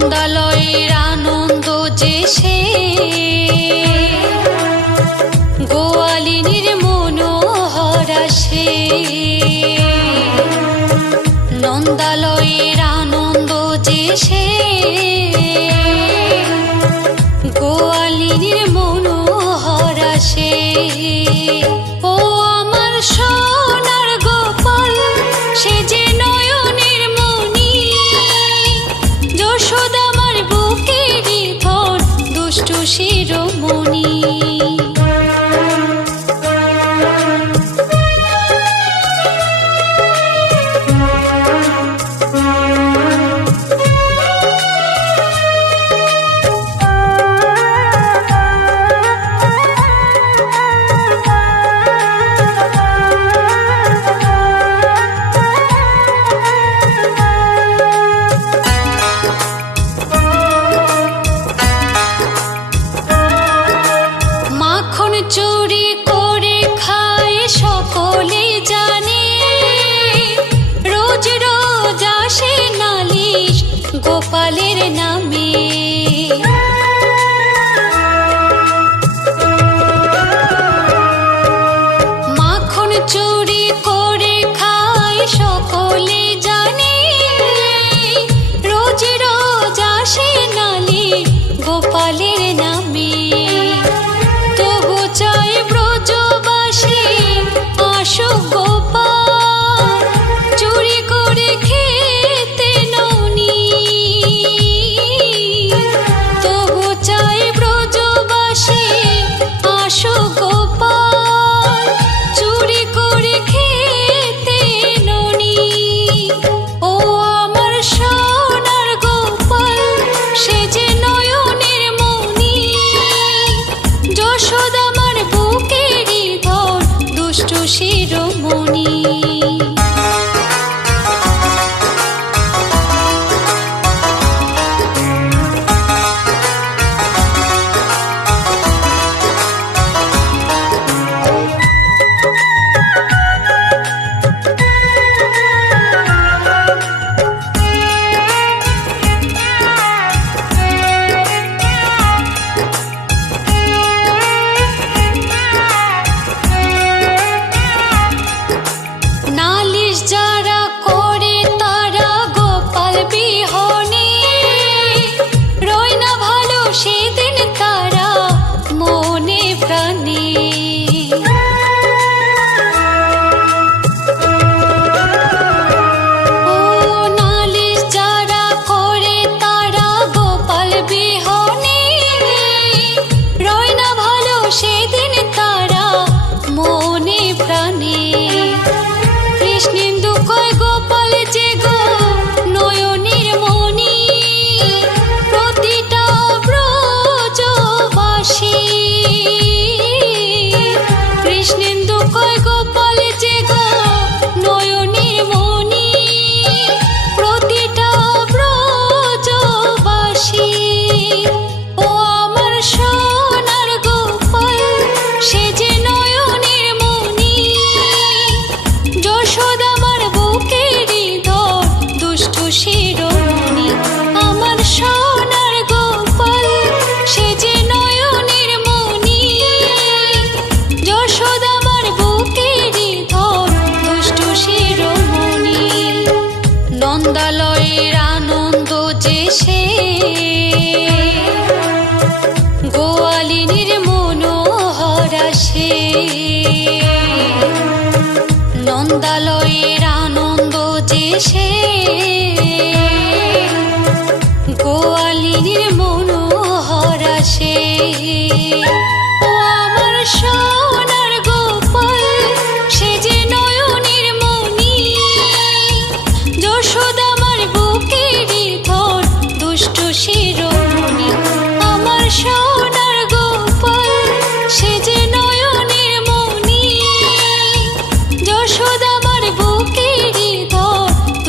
নন্দালয়ের আনন্দ যে সে, গোয়ালিনীর মনোহরা সে। নন্দালয়ের আনন্দ যে সে, গোয়ালিনীর মনোহরা সে। ও আমার সোনার গোপাল, সে যে নয়নের মণি, যশোদা আমার বুকেরই ধন, দুষ্টু শিরোমণি। চুরি করে খায় সকলে জানে, রোজ রোজ আসে নালিশ গোপালের নামে। মাখন চুরি করে খায় সকলে জানে, রোজ রোজ আসে নালিশ গোপালের নামে। চাই ব্রজবাসী আসুক গোপাল, চুরি করে খেতে ননি। তবু চাই ব্রজবাসী আসুক গোপাল, চুরি করে খেতে ননি। ও আমার সোনার গোপাল, সে যে নয়নের মণি, যশোদা বুকেরই ধন, দুষ্টু শিরোমণি। যারা করে তারা গোপাল বিহনে, রয় না ভালো সেদিন তারা মনে প্রাণে। ও নালিশ যারা করে তারা গোপাল বিহনে, রয় না ভালো সেদিন তারা মনে প্রাণে। কৃষ্ণেন্দু কয় গোপাল যে গো নয়নের মণি, প্রতিটা ব্রজবাসী। কৃষ্ণেন্দু কয় গোপাল যে গো নয়নের মণি, প্রতিটা ব্রজবাসী। ও আমার সোনার গোপাল, সে যে নয়নের মণি, যশোদা আমার বুকেরই ধন, দুষ্টু শিরোমণি। আমার সোনার গোপাল, সে যে নয়নের মণি, যশোদা আমার বুকেরই ধন, দুষ্টু শিরোমণি। নন্দালয়ের আনন্দ যে সে, গোয়ালিনীর মনোহরা সে। নন্দালয়ের আনন্দ যে সে, গোয়া